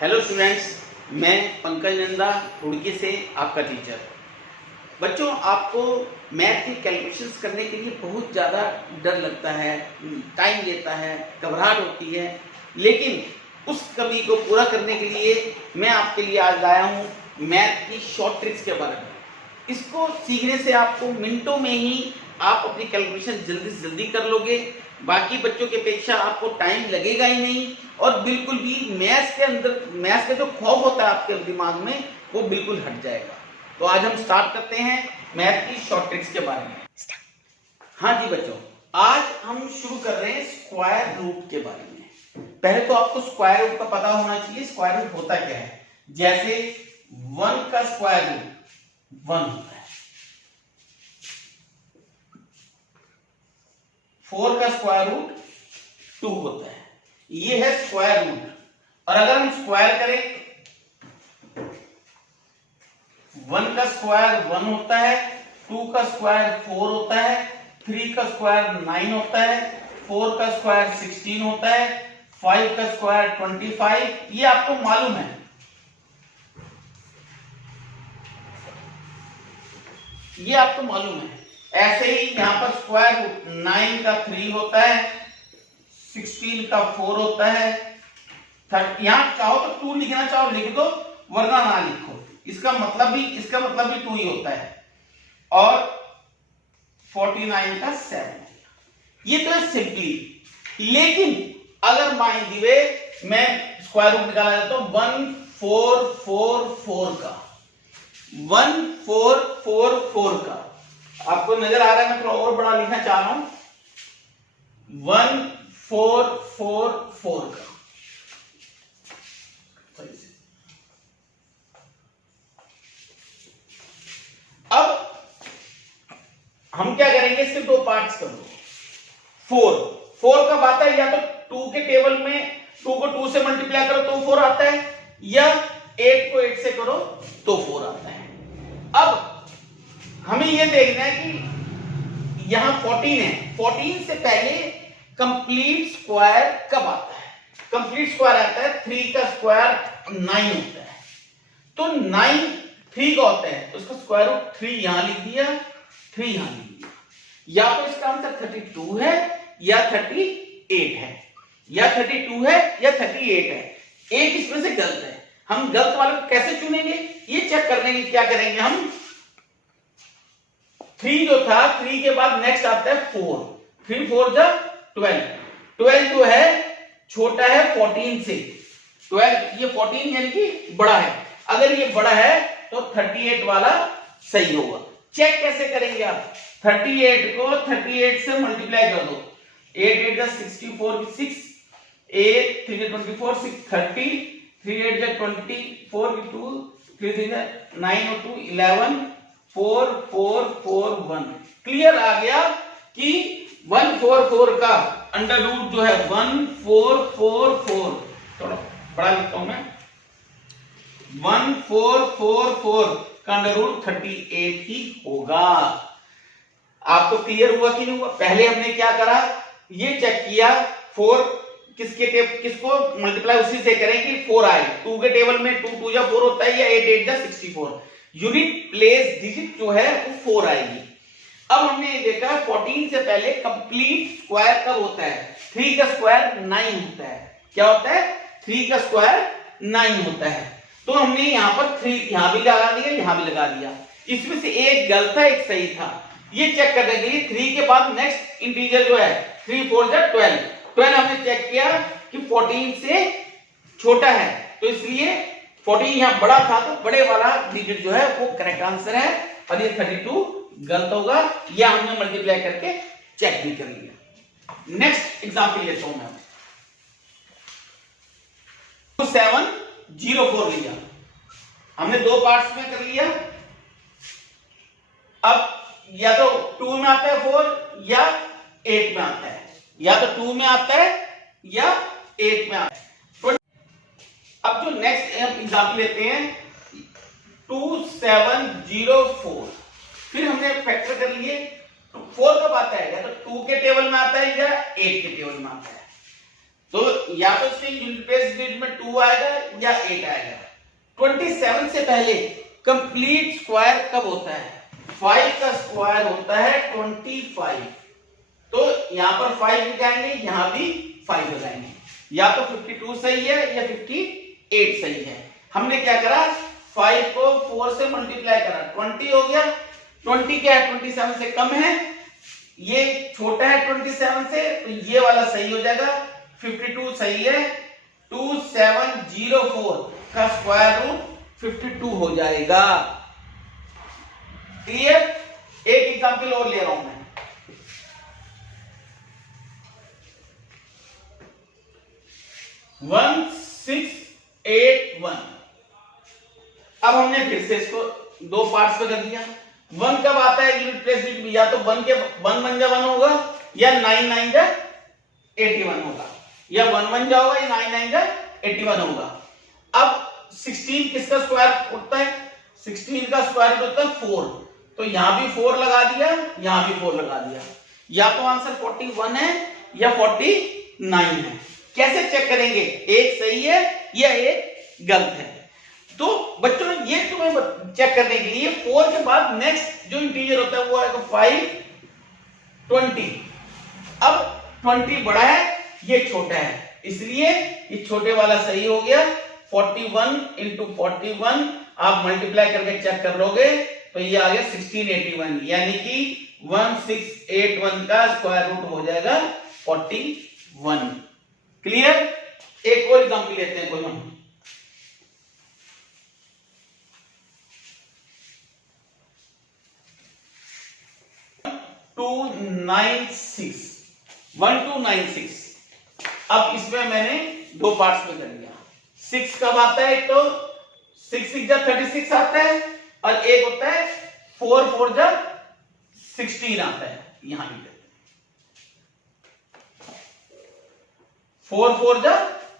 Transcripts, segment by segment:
Hello students, मैं पंकज नंदा रुड़की से आपका टीचर। बच्चों, आपको मैथ की कैलकुलेशंस करने के लिए बहुत ज़्यादा डर लगता है, टाइम लेता है, घबराहट होती है, लेकिन उस कमी को पूरा करने के लिए मैं आपके लिए आज लाया हूँ मैथ की शॉर्ट ट्रिक्स के बारे में। इसको सीखने से आपको मिनटों में ही आप अपनी कैलकुलेशन जल्दी से जल्दी कर लोगे। बाकी बच्चों की अपेक्षा आपको टाइम लगेगा ही नहीं और बिल्कुल भी मैथ्स का जो खौफ होता है आपके दिमाग में वो बिल्कुल हट जाएगा। तो आज हम स्टार्ट करते हैं मैथ की शॉर्ट ट्रिक्स के बारे में। हाँ जी बच्चों, आज हम शुरू कर रहे हैं स्क्वायर रूट के बारे में। पहले तो आपको स्क्वायर रूट का पता होना चाहिए, स्क्वायर रूट होता क्या है। जैसे 1 का स्क्वायर रूट 1 होता है, 4 का स्क्वायर रूट 2 होता है। ये है स्क्वायर रूट। और अगर हम स्क्वायर करें, 1 का स्क्वायर 1 होता है, 2 का स्क्वायर 4 होता है, 3 का स्क्वायर 9 होता है, 4 का स्क्वायर 16 होता है, 5 का स्क्वायर 25। ये आपको मालूम है। ये आपको मालूम है। ऐसे ही यहां पर स्क्वायर रूट 9 का 3 होता है, 16 का 4 होता है, यहां चाहो तो 2 लिखना चाहो लिख दो, वरना ना लिखो। इसका मतलब भी 2 ही होता है। और 49 का 7। ये तो है सिंपली। लेकिन अगर मान लीजिए मैं स्क्वायर रूट निकाला जाता हूं 1444 का, 1444 का, आपको नजर आ रहा है, मैं थोड़ा और बड़ा लिखना चाह रहा हूं, 1444 का। अब हम क्या करेंगे, इसके 2 पार्ट्स कर दो। 4 कब आता है, या तो 2 के टेबल में 2 को 2 से मल्टीप्लाई करो तो 4 आता है, या 8 को 8 से करो तो 4 आता है। अब हमें यह देखना है कि यहां 14 है, 14 से पहले कंप्लीट स्क्वायर कब आता है। कंप्लीट स्क्वायर आता है 3 का स्क्वायर 9 होता है। तो 9 3 का होता है, तो उसका स्क्वायर रूट 3 यहां लिख दिया, 3 यहां लिख दिया। या तो इसका आंसर 32 है या 38 है, या 32 है या 38 है। एक इसमें से गलत है। हम गलत वाले को कैसे चुनेंगे, ये चेक करने के क्या करेंगे, हम 3 जो था, 3 के बाद नेक्स्ट आता है 4, 3 4 जा 12, 12 जो है छोटा है 14 से, 12 ये 14 यानी कि बड़ा है। अगर ये बड़ा है तो 38 वाला सही होगा। चेक कैसे करेंगे आप, 38 को 38 से मल्टीप्लाई कर दो, 8 8 जा 64, 6 8 3 24, 6 30, 3 8 जा 24, 2 3 3 जा 9 और 2 11, 4 4 4 1। क्लियर आ गया कि 144 का अंडर रूट जो है 1444, थोड़ा बड़ा लिखता हूं मैं, 1444 का अंडर रूट 38 ही होगा। आपको क्लियर हुआ कि नहीं हुआ। पहले हमने क्या करा, ये चेक किया 4 किसको मल्टीप्लाई उसी से करें कि 4 आए। 2 के टेबल में 2 2 जा 4 होता है, या 8 8 जा 64। यूनिट प्लेस डिजिट जो है वो 4 आएगी। अब हमने ये देखा 14 से पहले कंप्लीट स्क्वायर कब होता है, 3 का स्क्वायर 9 होता है। क्या होता है, 3 का स्क्वायर 9 होता है। तो हमने यहां पर 3 यहां भी लगा दिया, यहां भी लगा दिया। इसमें से एक गलत था, एक सही था। ये चेक करने के लिए 3 के बाद नेक्स्ट इंटीजर जो है 3 4 जा 12, 12 हमने चेक किया कि 14 से छोटा है, तो इसलिए 14 यहां बड़ा था, तो बड़े वाला डिजिट जो है वो करेक्ट आंसर है। और ये 32 गलत होगा, या हमने मल्टीप्लाई करके चेक भी कर लिया। नेक्स्ट एग्जांपल लेता हूं मैं, 2704 लिया, हमने 2 पार्ट्स में कर लिया। अब या तो 2 में आता है 4, या 8 में आता है, या तो 2 में आता है या 8 में आता है। अब जो नेक्स्ट एग्जांपल लेते हैं 2704, फिर हमने फैक्टर कर लिए। 4 कब आता है, या तो 2 के टेबल में आता है या 8 के टेबल में आता है। तो या तो इसके यूनिट प्लेस डिजिट में 2 आएगा या 8 आएगा। 27 से पहले कंप्लीट स्क्वायर कब होता है? 5 का स्क्वायर होता है 25। तो यहां पर 5 लगाएंगे, यहां भी 5 लगाएंगे। या तो 52 सही है या 58 सही है। हमने क्या करा, 5 को 4 से मल्टीप्लाई करा, 20 हो गया। 20 क्या है? 27 से कम है, ये छोटा है 27 से, तो ये वाला सही हो जाएगा। 52 सही है। 2704 का स्क्वायर रूट 52 हो जाएगा। क्लियर? एक एग्जांपल और ले रहा हूं मैं। 1681। अब हमने फिर से इसको दो पार्ट्स में कर दिया। 1 कब आता है यूनिट प्लेस डिजिट में? या तो 1 के 1 बन जा 1 होगा, या 9 9 जा 81 होगा, या 1 1 जा होगा, या 9 9 जा 81 होगा। अब 16 किसका स्क्वायर होता है? 16 का स्क्वायर होता है 4। तो यहां भी 4 लगा दिया, यहां भी 4 लगा दिया। या तो आंसर 41 है या 49 है। कैसे चेक करेंगे एक सही है या एक गलत है? तो बच्चों ये तुम्हें चेक करने के लिए 4 के बाद नेक्स्ट जो इंटीजर होता है वो आएगा 5 20। अब 20 बड़ा है, ये छोटा है, इसलिए ये छोटे वाला सही हो गया। 41 इंटू 41 आप मल्टीप्लाई करके चेक कर लोगे तो ये आ गया 1681, यानी कि 1681 का स्क्वायर रूट हो जाएगा 41। क्लियर? एक और एग्जांपल लेते हैं कोई हम। 1296। अब इसमें मैंने दो पार्ट्स में कर दिया। 6 कब आता है? तो 6 6 जा 36 आता है, और एक होता है 4 4 जा 16 आता है। यहां भी 4 4 जा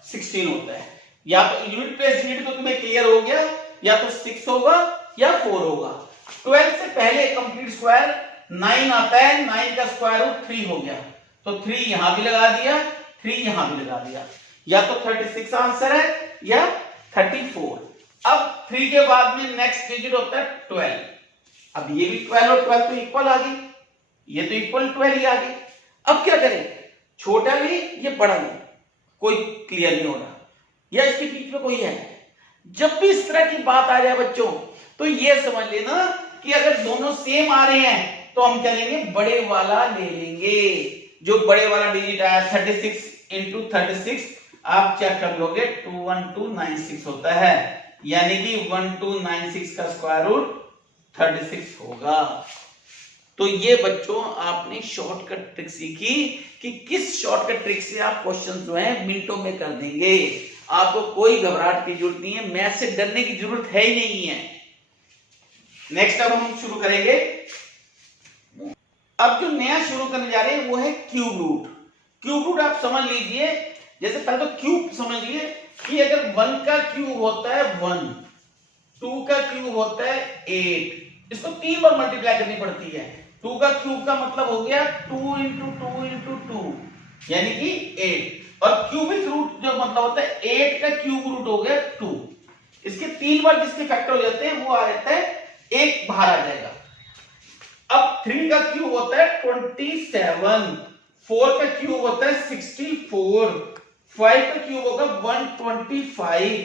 16 होता है। या तो यूनिट प्लेस डिजिट तो तुम्हें क्लियर हो गया, या तो 6 होगा या 4 होगा। 12 से पहले कंप्लीट स्क्वायर 9 आता है, 9 का स्क्वायर रूट 3 हो गया, तो 3 यहां भी लगा दिया, 3 यहां भी लगा दिया। या तो 36 आंसर है या 34। अब 3 के बाद में नेक्स्ट डिजिट होता है 12। अब ये भी 12 और 12 तो इक्वल आ गई, ये तो इक्वल 12 ही आ गई। अब क्या करें? छोटा भी ये बड़ा भी, कोई क्लियर नहीं हो रहा, या इसके बीच में कोई है। जब भी इस तरह की बात आ जाए बच्चों, तो ये समझ लेना कि अगर दोनों सेम आ रहे हैं तो हम क्या लेंगे? बड़े वाला ले लेंगे। जो बड़े वाला डिजिट आया 36 इंटू 36 आप चेक कर लोगे 21296 होता है, यानी कि 1296 का स्क्वायर रूट 36 होगा। तो ये बच्चों आपने शॉर्टकट ट्रिक सीखी कि किस शॉर्टकट ट्रिक से आप क्वेश्चन जो है मिनटों में कर देंगे। आपको कोई घबराहट की जरूरत नहीं है, मैथ से डरने की जरूरत है ही नहीं है। नेक्स्ट अब हम शुरू करेंगे। अब जो नया शुरू करने जा रहे हैं वो है क्यूब रूट। क्यूब रूट आप समझ लीजिए, जैसे पहले तो क्यूब समझ लिए कि अगर 1 का क्यूब होता है 1, 2 का क्यूब होता है 8, इसको 3 बार मल्टीप्लाई करनी पड़ती है। 2 का क्यूब का मतलब हो गया 2 इंटू 2 इंटू 2, यानी कि 8। और क्यूबिक रूट जो मतलब होता है 8 का क्यूब रूट हो गया 2। इसके 3 बार जिसके फैक्टर हो जाते हैं वो आ जाता है 1 बाहर आ जाएगा। अब 3 का क्यूब होता है 27, 4 का क्यूब होता है 64, 5 का क्यूब होगा 125,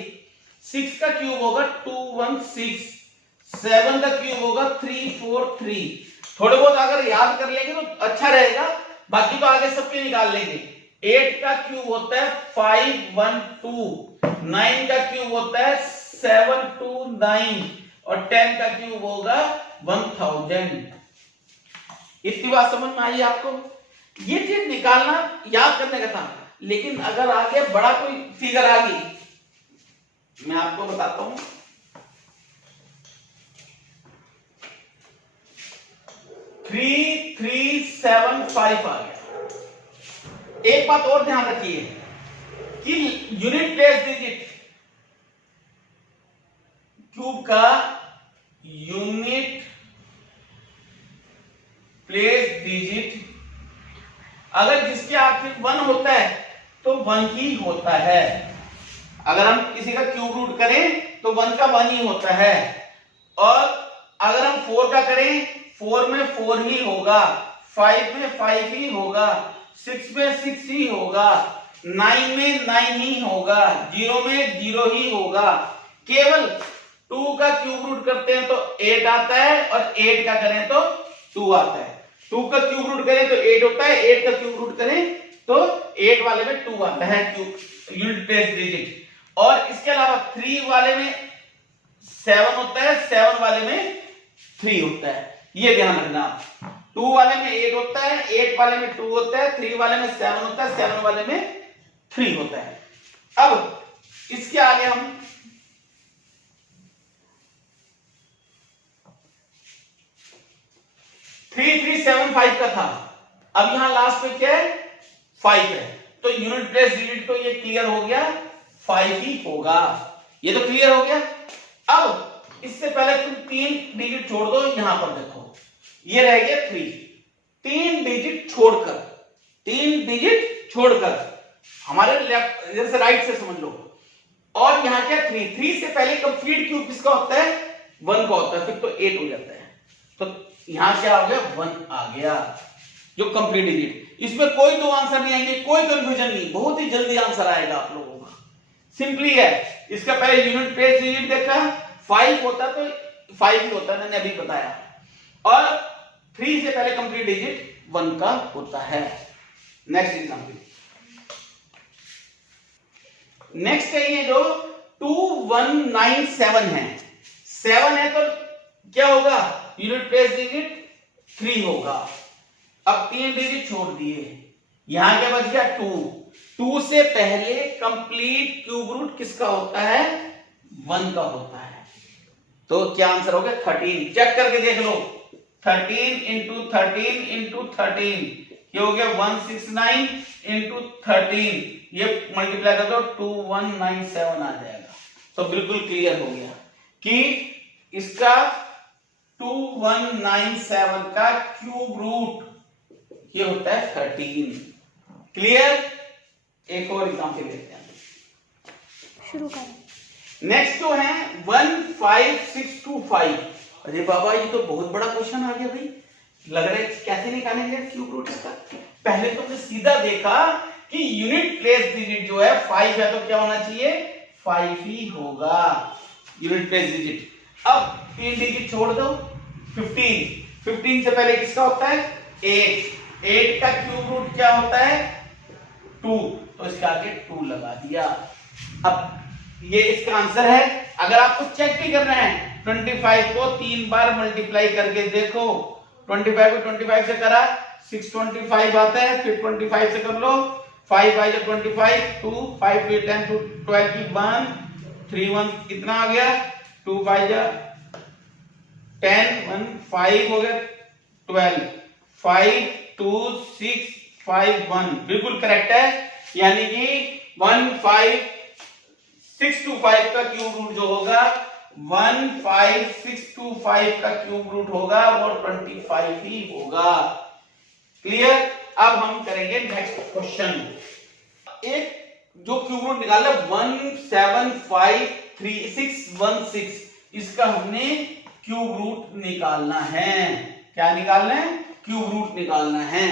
6 का क्यूब होगा 216, 7 का क्यूब होगा 343। थोड़े बहुत अगर याद कर लेंगे तो अच्छा रहेगा, बाकी तो आगे सबके निकाल लेंगे। 8 का क्यूब होता है 512, 9 का क्यूब होता है 729, और 10 का क्यूब होगा 1000। इतनी बात समझ में आई आपको? ये चीज निकालना याद करने का था, लेकिन अगर आगे बड़ा कोई फिगर आ गई, मैं आपको बताता हूं। थ्री 375 आ गया। एक बात और ध्यान रखिए कि यूनिट प्लेस डिजिट, क्यूब का यूनिट प्लेस डिजिट अगर जिसके आखिर 1 होता है तो 1 ही होता है। अगर हम किसी का क्यूब रूट करें तो 1 का 1 ही होता है, और अगर हम 4 का करें 4 में 4 ही होगा, 5 में 5 ही होगा, 6 में 6 ही होगा, 9 में 9 ही होगा, 0 में 0 ही होगा। केवल 2 का क्यूब रूट करते हैं तो 8 आता है, और 8 का करें तो 2 आता है। 2 का क्यूब रूट करें तो 8 होता है, 8 का क्यूब रूट करें तो 8 वाले में 2 आता है क्यूब यूनिट प्लेस डिजिट। और इसके अलावा 3 वाले में 7 होता है, 7 वाले में 3 होता है, ये ध्यान रखना। 2 वाले में 8 होता है, 8 वाले में 2 होता है, 3 वाले में 7 होता है, 7 वाले में 3 होता है। अब इसके आगे हम 3375 का था, अब यहां लास्ट में क्या है 5 है, तो यूनिट प्लेस डिजिट तो ये क्लियर हो गया 5 ही होगा, ये तो क्लियर हो गया। अब इससे पहले तुम 3 डिजिट छोड़ दो, यहां पर देखो ये रह गया 3, 3 डिजिट छोड़कर, 3 डिजिट छोड़कर हमारे लेफ्ट इधर से राइट से समझ लो, और यहां क्या 3 से पहले कंप्लीट क्यूब किसका होता है 1 का होता है, फिर तो 8 हो जाता है, तो यहां क्या आ गया 1 आ गया जो कंप्लीट डिजिट। इसमें कोई दो आंसर नहीं आएंगे, कोई कंफ्यूजन नहीं, बहुत ही जल्दी आंसर आएगा आप लोगों का, सिंपली है। इसका पहले यूनिट प्लेस डिजिट देखा 5 होता तो 5 ही होता, मैंने अभी बताया, और 3 से पहले कंप्लीट डिजिट 1 का होता है। नेक्स्ट एग्जांपल, नेक्स्ट है ये जो 2197 है, 7 है तो क्या होगा यूनिट प्लेस डिजिट 3 होगा। अब 3 डिजिट छोड़ दिए, यहां क्या बच गया 2, 2 से पहले कंप्लीट क्यूब रूट किसका होता है 1 का होता है, तो क्या आंसर हो गया 13। चेक करके देख लो, 13 इंटू 13 इंटू 13 ये हो गया 169 इंटू 13, ये मल्टीप्लाई कर दो 2197 आ जाएगा। तो बिल्कुल क्लियर हो गया कि इसका 2197 का क्यूब रूट ये होता है 13। क्लियर? एक और एग्जांपल लेते हैं, शुरू करें। नेक्स्ट जो है 15625। अरे बाबा ये तो बहुत बड़ा क्वेश्चन आ गया भाई, लग रहा है कैसे निकालेंगे क्यूब रूट इसका। पहले तो हमने सीधा देखा कि यूनिट प्लेस डिजिट जो है 5 है तो क्या होना चाहिए 5 ही होगा यूनिट प्लेस डिजिट। अब 3 डिजिट छोड़ दो, 15 से पहले किसका होता है 8, 8 का क्यूब रूट क्या होता है 2, तो इसके आगे 2 लगा दिया। अब ये इसका आंसर है। अगर आपको चेक भी करना है 25 को 3 बार मल्टीप्लाई करके देखो, 25 को 25 से करा 625 आता है, फिर 25 से कर लो 5 5 25 2 5 2 10 2 12 की 1 3 1 कितना आ गया 2 5 10 1 5 हो गया 12 5 2 6 5 1 बिल्कुल करेक्ट है। यानी कि 15625 का क्यूब रूट जो होगा 15625 का क्यूब रूट होगा वो 25 ही होगा। क्लियर? अब हम करेंगे नेक्स्ट क्वेश्चन। एक जो क्यूब रूट निकाला 1753616, इसका हमने क्यूब रूट निकालना है। क्या निकालना है? क्यूब रूट निकालना है।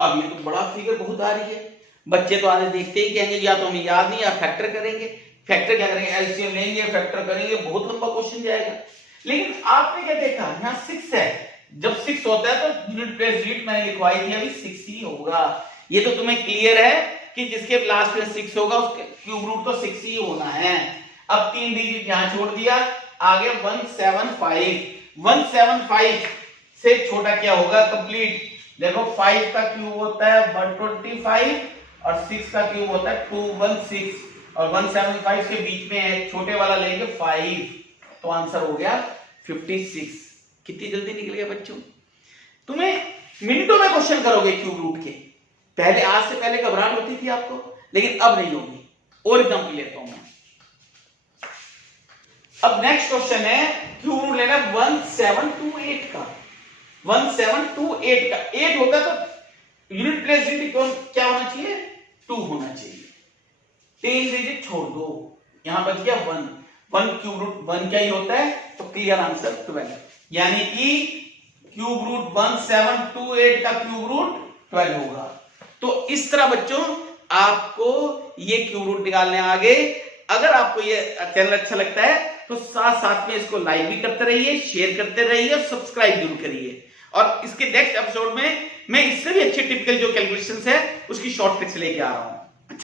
अब ये तो बड़ा फिगर बहुत आ रही है, बच्चे तो आधे देखते ही कहेंगे या तो हमें याद नहीं या फैक्टर करेंगे। फैक्टर क्या करेंगे एलसीएम लेंगे फैक्टर करेंगे, बहुत लंबा क्वेश्चन जाएगा। लेकिन आपने क्या देखा यहाँ 6 है, जब 6 होता है तो यूनिट प्लेस डिजिट मैंने लिखवाई थी अभी 6 ही होगा। ये तो तुम्हें क्लियर है कि जिसके लास्ट में 6 होगा उसके क्यूब रूट तो 6 ही होना है। अब 3 डिजिट यहां छोड़ दिया, आगे 175 से छोटा क्या होगा कंप्लीट। देखो 5 का क्यूब होता है 125 और 6 का क्यूब होता है 216 और 175 के बीच में है छोटे वाला लेंगे 5, तो आंसर हो गया 56। कितनी जल्दी निकल गया बच्चों। तुम्हें मिनटों में क्वेश्चन करोगे क्यूब रूट के। पहले आज से पहले घबराहट होती थी आपको, लेकिन अब नहीं होगी। और एग्जांपल लेता हूं मैं। अब नेक्स्ट क्वेश्चन है क्यूब रूट लेना 1728 का। 1728 का 8 होता तो यूनिट प्लेस डिजिट क्या होना चाहिए 2 होना चाहिए। 10 डिजिट छोड़ दो, यहां बच गया 1, 1 क्यूब रूट 1 क्या ही होता है, तो क्लियर आंसर 12, यानी कि क्यूब रूट 1728 का क्यूब रूट 12 होगा। तो इस तरह बच्चों आपको ये क्यूब रूट निकालने आगे। अगर आपको ये चैनल अच्छा लगता है तो साथ साथ में इसको लाइक भी करते रहिए, शेयर करते रहिए और सब्सक्राइब जरूर करिए। और इसके नेक्स्ट एपिसोड में मैं इससे भी अच्छे टिपिकल जो कैलकुलेशंस है उसकी शॉर्ट ट्रिक्स लेके आ रहा हूं।